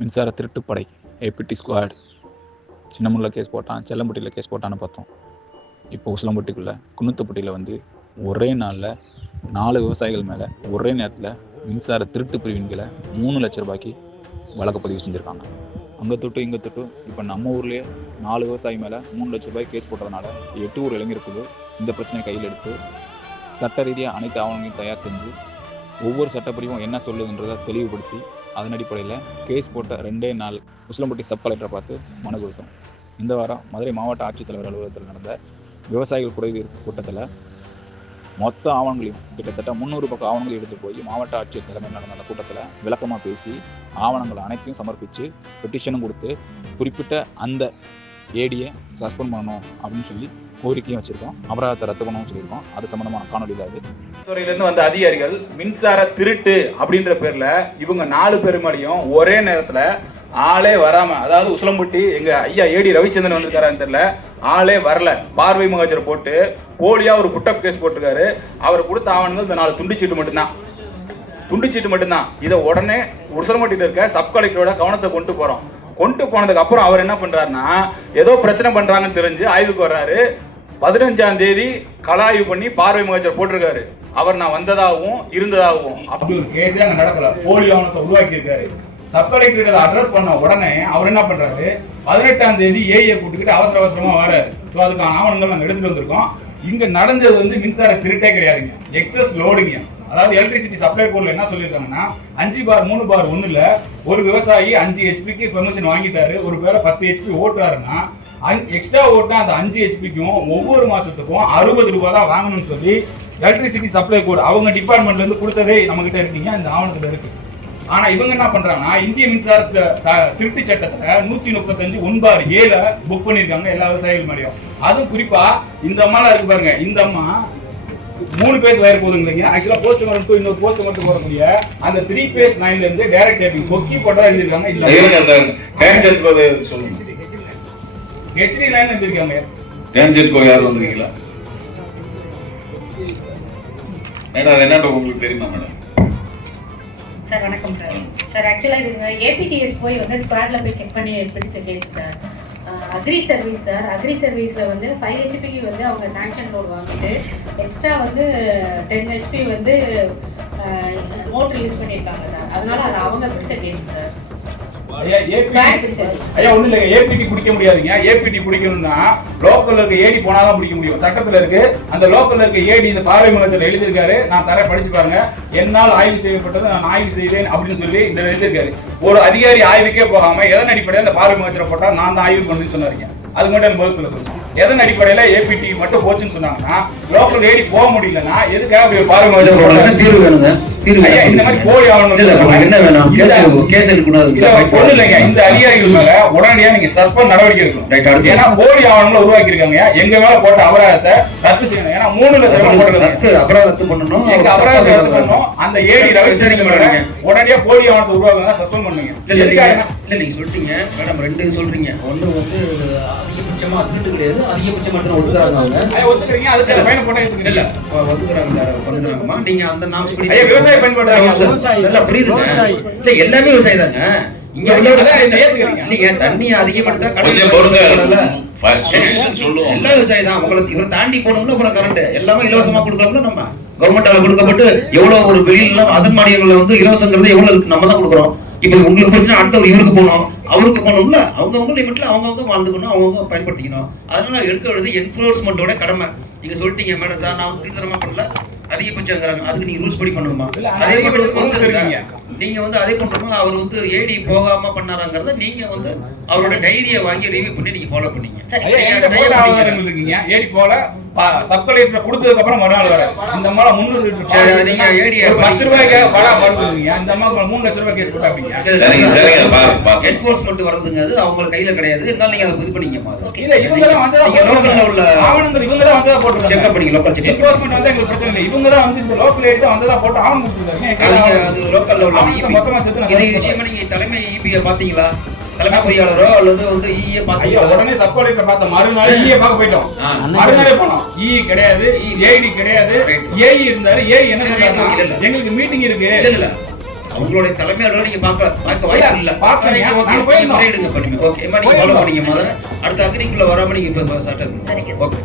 மின்சார திருட்டுப்படை APT squad சின்னமுள்ள கேஸ் போட்டான் செல்லம்பட்டியில் கேஸ் போட்டான்னு பார்த்தோம். இப்போ உசிலம்பட்டிக்குள்ளே குன்னத்துப்பட்டியில் வந்து ஒரே நாளில் நாலு விவசாயிகள் மேலே ஒரே நேரத்தில் மின்சார திருட்டு பிரிவின்களை மூணு லட்ச ரூபாய்க்கு வழக்கு பதிவு செஞ்சுருக்காங்க. அங்கே தொட்டு இங்கே தொட்டு இப்போ நம்ம ஊர்லேயே நாலு விவசாயி மேலே மூணு லட்ச ரூபாய் கேஸ் போட்டதுனால எட்டு ஊர் இளைஞருக்குது இந்த பிரச்சனை கையில் எடுத்து சட்ட ரீதியாக அனைத்து ஆவணங்களையும் தயார் செஞ்சு ஒவ்வொரு சட்டப்பிரிவும் என்ன சொல்லுதுன்றதை தெளிவுபடுத்தி அதன் அடிப்படையில் கேஸ் போட்ட ரெண்டே நாள் உசிலம்பட்டி சப் கலெக்டரை பார்த்து மனு கொடுத்தோம். இந்த வாரம் மதுரை மாவட்ட ஆட்சித்தலைவர் அலுவலகத்தில் நடந்த விவசாயிகள் குறைதீர் கூட்டத்தில் மொத்த ஆவணங்களையும் கிட்டத்தட்ட முந்நூறு பக்கம் ஆவணங்களையும் எடுத்து போய் மாவட்ட ஆட்சியர் தலைமையில் நடந்த அந்த கூட்டத்தில் விளக்கமாக பேசி ஆவணங்கள் அனைத்தையும் சமர்ப்பித்து பெட்டிஷனும் கொடுத்து குறிப்பிட்ட அந்த ஏடியை சஸ்பெண்ட் பண்ணணும் அப்படின்னு சொல்லி கோரிக்கையும் வச்சுருக்கோம். அபராதத்தை ரத்து பண்ணவும் சொல்லியிருக்கோம். அது சம்மந்தமான காணொலி தான் இது துறையிலேருந்து வந்த அதிகாரிகள் மின்சார திருட்டு அப்படின்ற பேர்ல இவங்க நாலு பெருமாளையும் ஒரே நேரத்தில் ஆளே வராம அதாவது உசிலம்பட்டி எங்க ஐயா ஏடி ரவிச்சந்திரன் வந்திருக்காரான்னு தெரியல ஆளே வரல. பார்வை முகாஜர் போட்டு போலியா ஒரு புட்டப் கேஸ் போட்டிருக்காரு. அவர் கொடுத்த ஆவணங்கள் இந்த நாலு துண்டிச்சீட்டு மட்டும்தான். துண்டிச்சீட்டு மட்டும்தான். இதை உடனே உசிலம்பட்டியில் இருக்க சப் கலெக்டரோட கவனத்தை கொண்டு போறோம். கொண்டு போனதுக்கு அப்புறம் அவர் என்ன பண்றாருன்னா ஏதோ பிரச்சனை பண்றாங்கன்னு தெரிஞ்சு ஆய்வுக்கு வர்றாரு. பதினஞ்சாம் தேதி கலாய்வு பண்ணி பார்வை முகச்சர் போட்டிருக்காரு. அவர் நான் வந்ததாகவும் இருந்ததாகவும். அப்படி ஒரு கேஸே அங்க நடக்கல. போலி ஆவணத்தை உருவாக்கி இருக்காரு சப் கலெக்டர் அட்ரஸ் பண்ண உடனே அவர் என்ன பண்றாரு? பதினெட்டாம் தேதி ஏஐ கூட்டுக்கிட்டு அவசர அவசரமா வராரு. ஸோ அதுக்கான ஆவணங்கள் நாங்கள் எடுத்துட்டு வந்திருக்கோம். இங்க நடந்தது வந்து மின்சார திருட்டே கிடையாதுங்க. எக்ஸஸ் லோடுங்க அதாவது எலக்ட்ரிசிட்டி சப்ளை போர்டில் என்ன சொல்லியிருக்காங்கன்னா அஞ்சு பார் மூணு பார் ஒண்ணுல ஒரு விவசாயி அஞ்சு ஹெச்பிக்கு பெர்மிஷன் வாங்கிட்டாரு. ஒரு வேளை பத்து ஹெச்பி ஓட்டுறாருன்னா எக்ஸ்ட்ரா ஓட்டினா அந்த அஞ்சு ஹெச்பிக்கும் ஒவ்வொரு மாசத்துக்கும் அறுபது ரூபாய் தான் வாங்கணும்னு சொல்லி எலக்ட்ரிசிட்டி சப்ளை கோட் அவங்க டிபார்ட்மெண்ட்ல இருந்து கொடுத்ததே நம்ம கிட்ட இருக்கீங்க இந்த ஆவணத்துல இருக்கு. ஆனா இவங்க என்ன பண்றாங்கன்னா இந்திய மின்சாரத்தை த- திருட்டு சட்டத்துல நூத்தி முப்பத்தஞ்சு ஒன்பார் ஏழ புக் பண்ணிருக்காங்க எல்லா விவசாயிகள் மாதிரியும் அதுவும் குறிப்பா இந்த அம்மாலாம் இருக்கு பாருங்க இந்த அம்மா மூணு பேஸ் வயர் போதுங்க ஆக்சுவலா போஸ்ட் மரம் டூ இன்னொரு போஸ்ட் மரத்து போடக்கூடிய அந்த த்ரீ பேஸ் நைன்ல இருந்து டைரக்ட் டேப்பிங் கொக்கி போட்டா எழுதிருக்காங்க இல்ல. டேன்ஜெட் கோதை சொல்லுங்க. ஹெச்டி லைன் எழுதிருக்காங்க டேன்ஜெட் கோ யார் வந்திருக்கீங்களா? மேடம் அது என்னன்ற உங்களுக்கு தெரியுமா மேடம்? சார் வணக்கம் சார். சார் ஆக்சுவலாக இது ஏபிடிஎஸ் போய் வந்து ஸ்குவாட்ல போய் செக் பண்ணி பிடிச்ச case sir. Agri service sir agri சர்வீஸில் வந்து ஃபைவ் ஹெச்பிக்கு வந்து அவங்க சாங்ஷன் லோன் வாங்கிட்டு எக்ஸ்ட்ரா வந்து டென் ஹெச்பி வந்து மோட்ரு யூஸ் பண்ணியிருக்காங்க சார் அதனால அது அவங்க பிடிச்ச கேஸ் சார் ஐயா ஒண்ணு இல்லைங்க. ஏபிடி பிடிக்க முடியாதுங்க. ஏபிடி பிடிக்கணும்னா லோக்கல்ல இருக்க ஏடி போனாதான் பிடிக்க முடியும். சட்டத்துல இருக்கு. அந்த லோக்கல்ல இருக்க ஏடி இந்த பார்வை மலத்தில் எழுதியிருக்காரு. நான் தர படிச்சு பாருங்க. என்னால் ஆய்வு செய்யப்பட்டது நான் ஆய்வு செய்வேன் அப்படின்னு சொல்லி இந்த எழுதியிருக்காரு. ஒரு அதிகாரி ஆய்வுக்கே போகாம எதன் அடிப்படையில் அந்த பார்வை மலத்தில் போட்டா நான் தான் ஆய்வு பண்ணி சொன்னாருங்க. அது மட்டும் எனக்கு பதில் சொல்ல சொல்லுங்க. எதன் அடிப்படையில ஏபிடி மட்டும் போச்சுன்னு சொன்னாங்கன்னா லோக்கல் ஏடி போக முடியலன்னா எதுக்காக பார்வை மலத்தில் தீர்வு வேணுங்க. இந்த மாதிரி இல்ல உனக்கு என்ன வேணும்? கேஸ் எடுக்கக்கூடாது ஒண்ணும் இல்லைங்க. இந்த அதிகாரிகள் மேல உடனடியா நீங்க சஸ்பெண்ட் நடவடிக்கை எடுக்கணும். ஏன்னா போலி ஆவணங்களை உருவாக்கி இருக்காங்க எங்க மேல போட்ட அபராதத்தை ரத்து செய்யணும். ஏன்னா மூணு லட்சம் ரத்து அபராதத்து பண்ணணும். எங்க அபராதம் ரத்து. பண்ணணும். அந்த ஏடி மேல மாட்டாங்க. உடனடியா போலி ஆவணத்தை உருவாக்குங்க சஸ்பெண்ட் பண்ணுங்க. இல்ல? நீங்க- இல்ல நீங்க சொல்லிட்டீங்க மேடம் ரெண்டு சொல்றீங்க. ஒண்ணு வந்து அதிகபட்சமா திருட்டு கிடையாது. அதிகபட்சமா தான் ஒத்துக்கிறாங்க அவங்க. ஒத்துக்கிறீங்க. அதுக்கு போட்டா இல்ல சார். பண்ணுறாங்கம்மா நீங்க அந்த நாம்ஸ் படி விவசாய பயன்பாடு சார் இல்ல எல்லாமே விவசாயி தாங்க இங்க உள்ள அதான் இதை ஏத்துக்கிறீங்க. இல்லைங்க தண்ணி அதிகப்படுத்தா சொல்லுவோம். எல்லா விவசாயி தான் உங்களுக்கு இவரை தாண்டி போகணும்ல அப்புறம் கரண்ட் எல்லாமே இலவசமா கொடுக்கலாம்ல நம்ம. கவர்மெண்டால கொடுக்கப்பட்டு எவ்வளவு ஒரு வெளியில அதன் மானியங்கள்ல வந்து இலவசங்கிறது எவ்வளவு இருக்கு? நம்ம தான் கொடுக்குறோம். இப்போ உங்களுக்கு போச்சுன்னா அடுத்த இவருக்கு போகணும் அவருக்கு போகணும்ல அவங்கவுங்க லிமிட்ல அவங்கவுங்க வாழ்ந்துக்கணும் அவங்கவுங்க பயன்படுத்திக்கணும். அதனால எடுக்க வேண்டியது என்ஃபோர்ஸ்மெண்ட்டோட கடமை. நீங்க சொல்லிட்டீங்க மேடம் சார் நான் திருத்தரமா பண்ணல. அதிகபட்சங்கிறாங்க. அதுக்கு நீங்க ரூல்ஸ் படி பண்ணணுமா அதே இருக்கீங்க. நீங்க வந்து அதே பண்றோமா அவர் வந்து ஏடி போகாம பண்ணாராங்கிறத நீங்க வந்து அவரோட டைரியை வாங்கி ரிவ்யூ பண்ணி நீங்க ஃபாலோ பண்ணீங்க. போட்ட ஏடி போல சப் கலெக்டர் கொடுத்ததுக்கு அப்புறம் மறுநாள் வர இந்த மாதிரி முந்நூறு லிட்டர் நீங்க ஏடி ஒரு பத்து ரூபாய்க்கு இந்த மூணு லட்சம் ரூபாய் கேஸ் போட்டாப்பீங்க சரிங்க என்ஃபோர்ஸ்மெண்ட் அது அவங்க கையில கிடையாது. இருந்தாலும் நீங்க அதை இது ஓகே இல்ல இவங்க தான் வந்து லோக்கல்ல உள்ள ஆவணங்கள் இவங்க தான் வந்து போட்டுருக்காங்க செக்அப் பண்ணி லோக்கல் செக் என்ஃபோர்ஸ்மெண்ட் வந்து எங்களுக்கு பிரச்சனை இல்லை. இவங்க தான் வந்து இந்த லோக்கல் ஏடி தான் போட்டு ஆவணம் கொடுத்துருக்காங்க. அதுங்க அது லோக்கல்ல உள்ள EB. மொத்தமா சேர்த்து இது நிச்சயமா நீங்க தலைமை இபியை பாத்தீங்களா தலைமை பொறியாளரோ அல்லது வந்து ஐயா பாத்தீங்களா உடனே சப் கலெக்டர் பார்த்த மறுநாள் ஈஏ பார்க்க போயிட்டோம். மறுநாளே போனோம் இ கிடையாது ஏடி கிடையாது. ஏஇ இருந்தாரு ஏஇ என்ன இல்ல. எங்களுக்கு மீட்டிங் இருக்கு இல்ல இல்ல உங்களுடைய தலைமையாளர்கள் நீங்க பார்க்க பார்க்க வாய்ப்பு இல்ல. பார்க்கறீங்க ஓகே. முறையிடுங்க பண்ணுங்க ஓகே நீங்க ஃபாலோ. பண்ணீங்க முதல்ல அடுத்த அக்ரிக்குள்ள வராம நீங்க இப்ப சட்டம். ஓகே